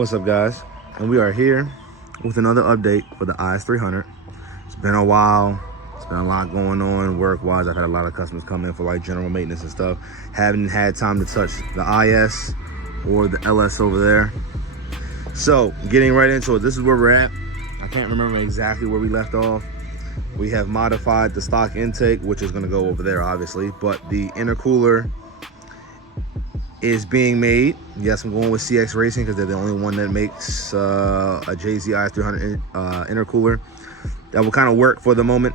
What's up, guys? And we are here with another update for the Is300. It's been a while. It's been a lot going on work-wise. I've had a lot of customers come in for like general maintenance and stuff. Haven't had time to touch the IS or the LS over there. So getting right into it, this is where we're at. I can't remember exactly where we left off. We have modified the stock intake, which is going to go over there obviously, but the intercooler is being made. Yes, I'm going with CX Racing because they're the only one that makes a JZ Is300 intercooler that will kind of work for the moment.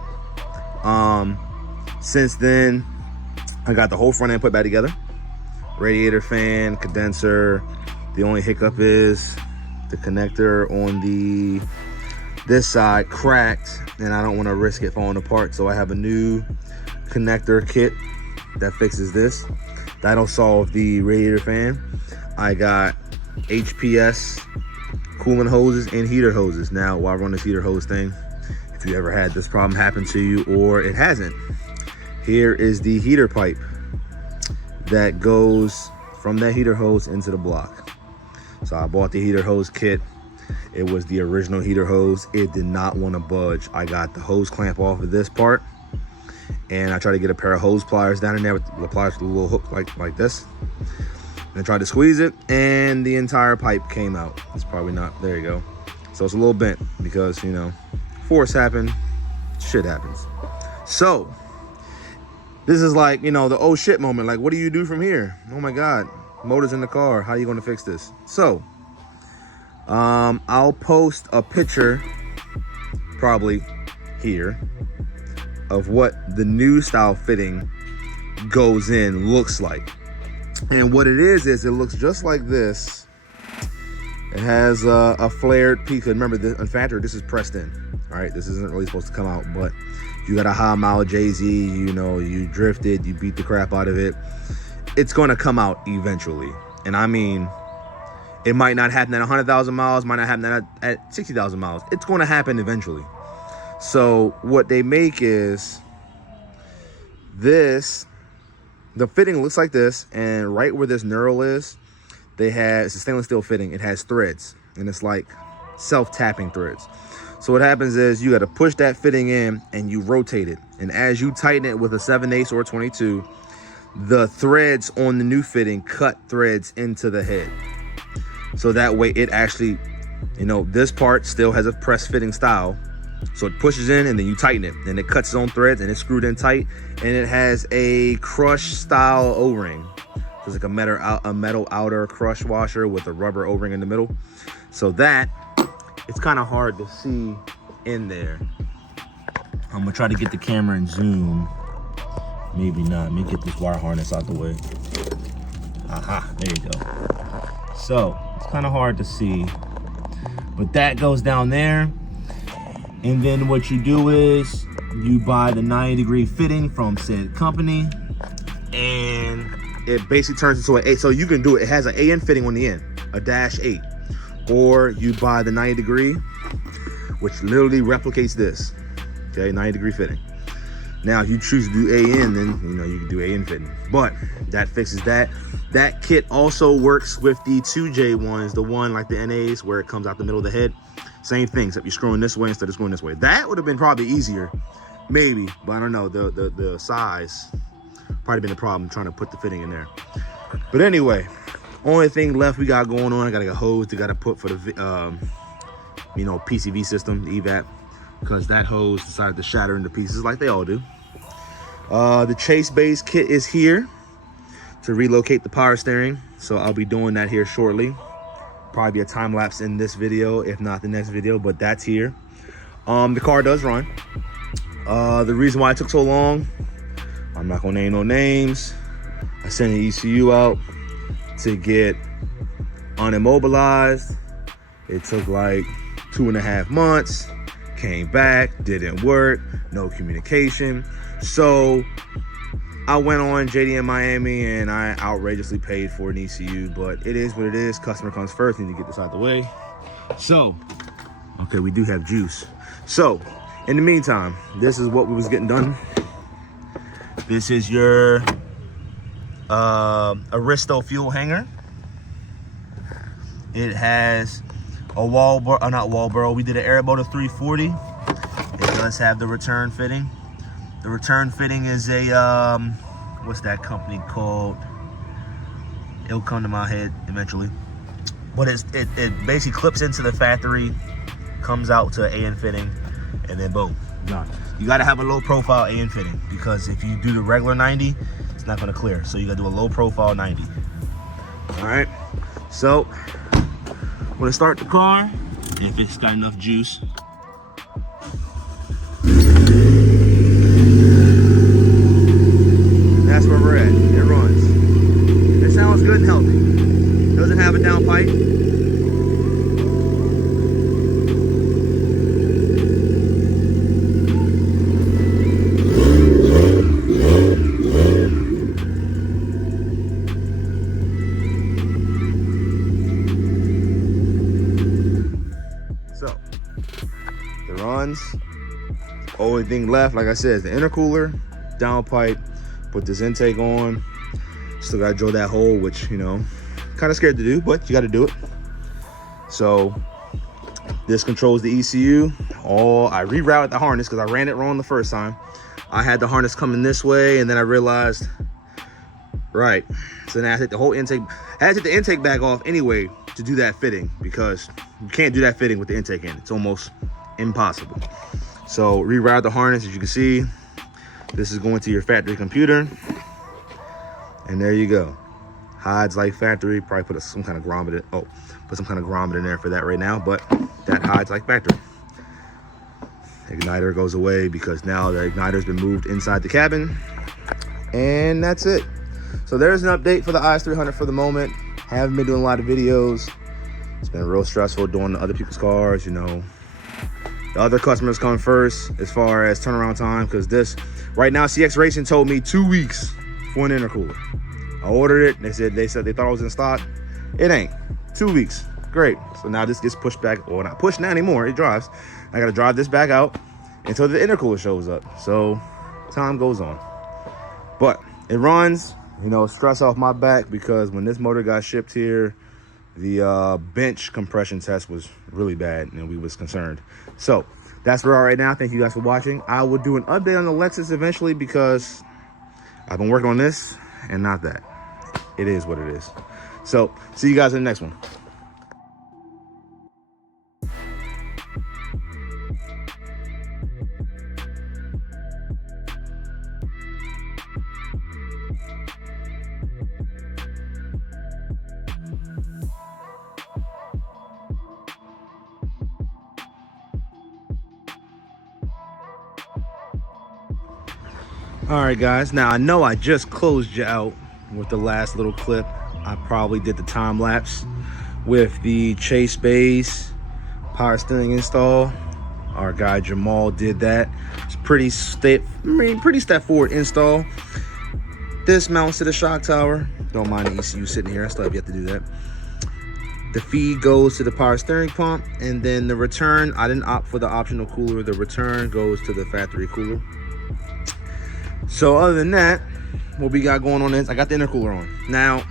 Since then, I got the whole front end put back together. Radiator fan, condenser. The only hiccup is the connector on this side cracked, and I don't want to risk it falling apart. So I have a new connector kit that fixes this. That'll solve the radiator fan. I got HPS coolant hoses and heater hoses. Now, while I run this heater hose thing, if you ever had this problem happen to you or it hasn't, here is the heater pipe that goes from that heater hose into the block. So I bought the heater hose kit. It was the original heater hose. It did not want to budge. I got the hose clamp off of this part, and I tried to get a pair of hose pliers down in there with the pliers with a little hook like this, and I tried to squeeze it, and the entire pipe came out. It's probably not, there you go. So it's a little bent because, you know, force happen, shit happens. So this is like, you know, the oh shit moment. Like, what do you do from here? Oh my God, motor's in the car. How are you going to fix this? So I'll post a picture probably here of what the new style fitting goes in looks like. And what it is it looks just like this. It has a flared piece. Remember, in factory, this is pressed in. All right, this isn't really supposed to come out, but you got a high mile JZ, you know, you drifted, you beat the crap out of it, it's gonna come out eventually. And I mean, it might not happen at 100,000 miles, might not happen at 60,000 miles. It's gonna happen eventually. So what they make is this, the fitting looks like this, and right where this knurl is, it's a stainless steel fitting. It has threads, and it's like self-tapping threads. So what happens is you got to push that fitting in and you rotate it. And as you tighten it with a 7/8 or a 22, the threads on the new fitting cut threads into the head. So that way it actually, you know, this part still has a press fitting style. So it pushes in and then you tighten it, and it cuts its own threads and it's screwed in tight, and it has a crush style O-ring. So it's like a metal outer crush washer with a rubber O-ring in the middle. So that, it's kind of hard to see in there. I'm gonna try to get the camera and zoom. Maybe not. Let me get this wire harness out the way. Aha, there you go. So it's kind of hard to see, but that goes down there. And then what you do is you buy the 90-degree fitting from said company, and it basically turns into an 8. So you can do it. It has an AN fitting on the end, a -8. Or you buy the 90-degree, which literally replicates this. Okay, 90-degree fitting. Now, if you choose to do AN, then you know you can do AN fitting. But that fixes that. That kit also works with the 2J ones, the one like the NAs where it comes out the middle of the head. Same thing, except you're screwing this way instead of screwing this way. That would have been probably easier, maybe, but I don't know. The size probably been the problem trying to put the fitting in there. But anyway, only thing left we got going on, I gotta get a hose to gotta put for the you know, PCV system, the EVAP, because that hose decided to shatter into pieces like they all do. The chase base kit is here to relocate the power steering, so I'll be doing that here shortly. Probably be a time lapse in this video, if not the next video, but that's here. The car does run. The reason why it took so long, I'm not gonna name no names. I sent an ECU out to get unimmobilized. It took like 2.5 months, came back, didn't work, no communication. So I went on JD in Miami and I outrageously paid for an ECU, but it is what it is. Customer comes first. Need to get this out of the way. So, okay, we do have juice. So, in the meantime, this is what we was getting done. This is your Aristo fuel hanger. It has a wall burrow, not wall burrow. We did an air motor 340. It does have the return fitting. The return fitting is a, what's that company called? It'll come to my head eventually. But it basically clips into the factory, comes out to an AN fitting, and then boom, done. You gotta have a low profile AN fitting because if you do the regular 90, it's not gonna clear. So you gotta do a low profile 90. All right, so I'm gonna start the car if it's got enough juice. That's where we're at. It runs. It sounds good and healthy. Doesn't have a downpipe. So it runs. Only thing left, like I said, is the intercooler, downpipe. Put this intake on. Still gotta drill that hole, which, you know, kind of scared to do, but you gotta do it. So this controls the ECU. I rerouted the harness because I ran it wrong the first time. I had the harness coming this way, and then I realized, right. So then I had to take the whole intake. I had to take the intake back off anyway to do that fitting because you can't do that fitting with the intake in. It's almost impossible. So reroute the harness, as you can see. This is going to your factory computer. And there you go. Hides like factory. Probably put some kind of grommet in. Oh, put some kind of grommet in there for that right now. But that hides like factory. Igniter goes away because now the igniter's been moved inside the cabin. And that's it. So there's an update for the Is300 for the moment. Haven't been doing a lot of videos. It's been real stressful doing other people's cars, you know. The other customers come first as far as turnaround time, because this, right now, CX Racing told me 2 weeks for an intercooler. I ordered it, they said they thought it was in stock. It ain't. 2 weeks, great. So now this gets pushed back, or not pushed now anymore, it drives. I gotta drive this back out until the intercooler shows up. So time goes on. But it runs, you know, stress off my back because when this motor got shipped here, the bench compression test was really bad and we was concerned. So that's where we are right now. Thank you guys for watching. I will do an update on the Lexus eventually because I've been working on this and not that. It is what it is. So see you guys in the next one. All right, guys. Now, I know I just closed you out with the last little clip. I probably did the time lapse with the Chase Bays power steering install. Our guy Jamal did that. It's pretty step forward install. This mounts to the shock tower. Don't mind the ECU sitting here. I still have yet to do that. The feed goes to the power steering pump, and then the return, I didn't opt for the optional cooler. The return goes to the factory cooler. So other than that, what we got going on is I got the intercooler on. Now,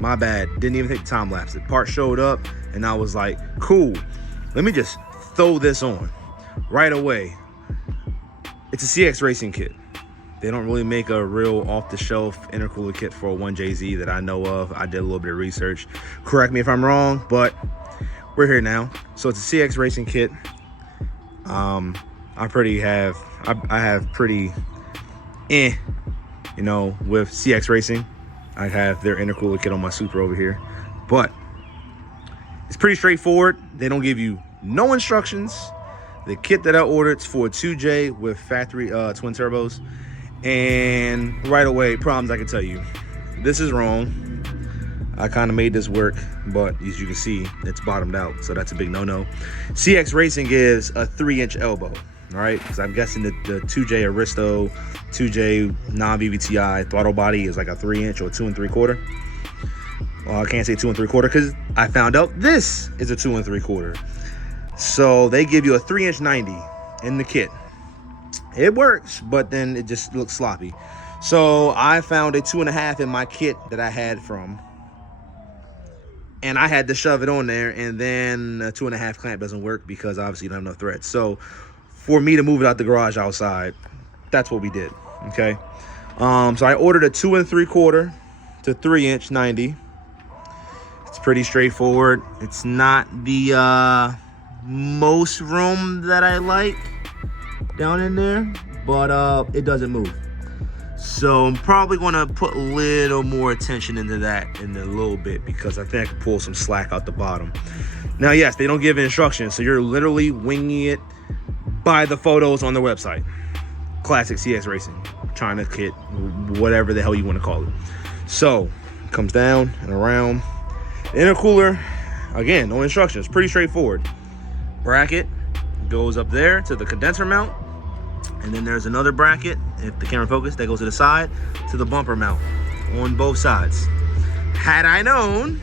my bad, didn't even take the time lapse. The part showed up and I was like, cool, let me just throw this on right away. It's a CX Racing kit. They don't really make a real off-the-shelf intercooler kit for a 1JZ that I know of. I did a little bit of research. Correct me if I'm wrong, but we're here now. So it's a CX Racing kit. I have pretty you know, with CX Racing. I have their intercooler kit on my Supra over here, but it's pretty straightforward. They don't give you no instructions. The kit that I ordered is for 2J with factory twin turbos, and right away, problems I can tell you. This is wrong. I kind of made this work, but as you can see, it's bottomed out, so that's a big no-no. CX Racing gives a 3-inch elbow. All right, because I'm guessing that the 2J Aristo, 2J non-VVTi throttle body is like a 3-inch or 2 3/4. Well, I can't say 2 3/4 because I found out this is a 2 3/4. So they give you a 3-inch 90 in the kit. It works, but then it just looks sloppy. So I found a 2.5 in my kit that I had from and I had to shove it on there, and then a 2.5 clamp doesn't work because obviously you don't have enough threads. So for me to move it out the garage outside, that's what we did. Okay. So I ordered a 2 3/4 to 3 inch 90. It's pretty straightforward. It's not the most room that I like down in there, but it doesn't move. So I'm probably gonna put a little more attention into that in a little bit, because I think I can pull some slack out the bottom. Now, yes, they don't give instructions, so you're literally winging it by the photos on their website. Classic CX Racing, China kit, whatever the hell you want to call it. So comes down and around. The intercooler, again, no instructions, pretty straightforward. Bracket goes up there to the condenser mount, and then there's another bracket, if the camera focus, that goes to the side to the bumper mount on both sides. Had I known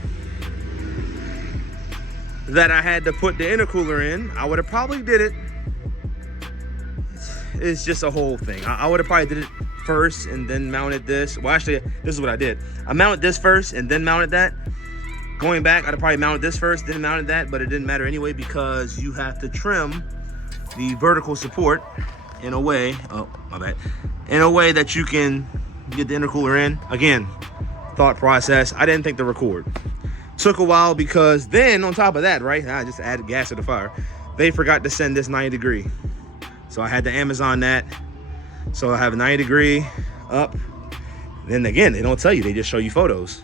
that I had to put the intercooler in, I would have probably did it. It's just a whole thing. I would have probably did it first and then mounted this. Well, actually, this is what I did. I mounted this first and then mounted that. Going back, I'd have probably mounted this first, then mounted that, but it didn't matter anyway, because you have to trim the vertical support in a way, oh, my bad, in a way that you can get the intercooler in. Again, thought process, I didn't think to record. Took a while, because then on top of that, right, I just added gas to the fire. They forgot to send this 90 degree. So I had to Amazon that. So I have a 90 degree up. Then again, they don't tell you, they just show you photos.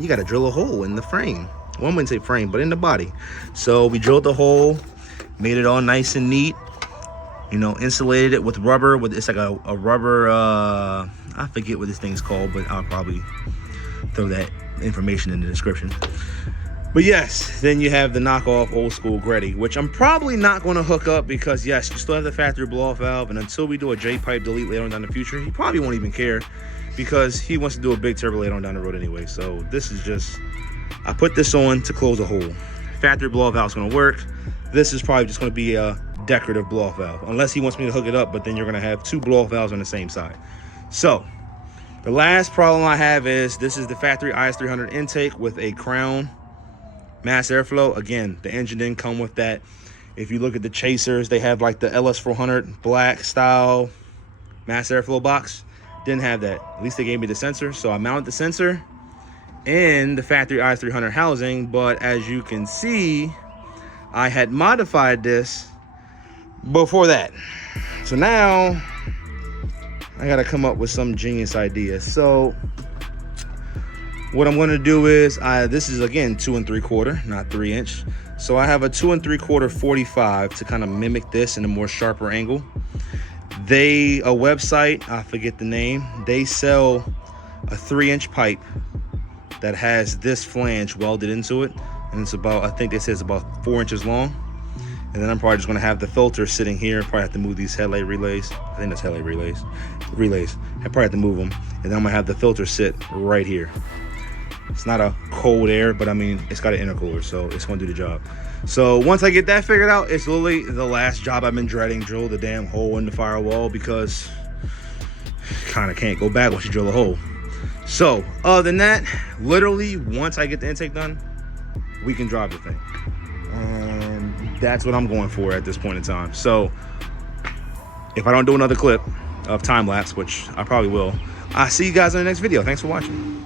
You gotta drill a hole in the frame. Well, I wouldn't say frame, but in the body. So we drilled the hole, made it all nice and neat. You know, insulated it with rubber. It's like a rubber, I forget what this thing's called, but I'll probably throw that information in the description. But yes, then you have the knockoff old school Greddy, which I'm probably not going to hook up, because yes, you still have the factory blow-off valve, and until we do a J-pipe delete later on down the future, he probably won't even care, because he wants to do a big turbo later on down the road anyway. So this is just, I put this on to close a hole. Factory blow-off valve is going to work. This is probably just going to be a decorative blow-off valve, unless he wants me to hook it up, but then you're going to have 2 blow-off valves on the same side. So the last problem I have is, this is the factory Is300 intake with a crown mass airflow. Again, the engine didn't come with that. If you look at the chasers, they have like the LS400 black style mass airflow box. Didn't have that. At least they gave me the sensor. So I mounted the sensor in the factory Is300 housing, but as you can see, I had modified this before that. So now I gotta come up with some genius idea. So what I'm going to do is, this is again 2 3/4, not 3 inch. So I have a 2 3/4 45 to kind of mimic this in a more sharper angle. A website, I forget the name, they sell a 3 inch pipe that has this flange welded into it, and it's about, I think they say it's about 4 inches long. And then I'm probably just going to have the filter sitting here. Probably have to move these headlight relays. I think that's headlight relays. I probably have to move them, and then I'm going to have the filter sit right here. It's not a cold air, but I mean, it's got an intercooler, so it's going to do the job. So once I get that figured out, it's literally the last job I've been dreading. Drill the damn hole in the firewall, because kind of can't go back once you drill a hole. So other than that, literally once I get the intake done, we can drive the thing. That's what I'm going for at this point in time. So if I don't do another clip of time lapse, which I probably will, I'll see you guys in the next video. Thanks for watching.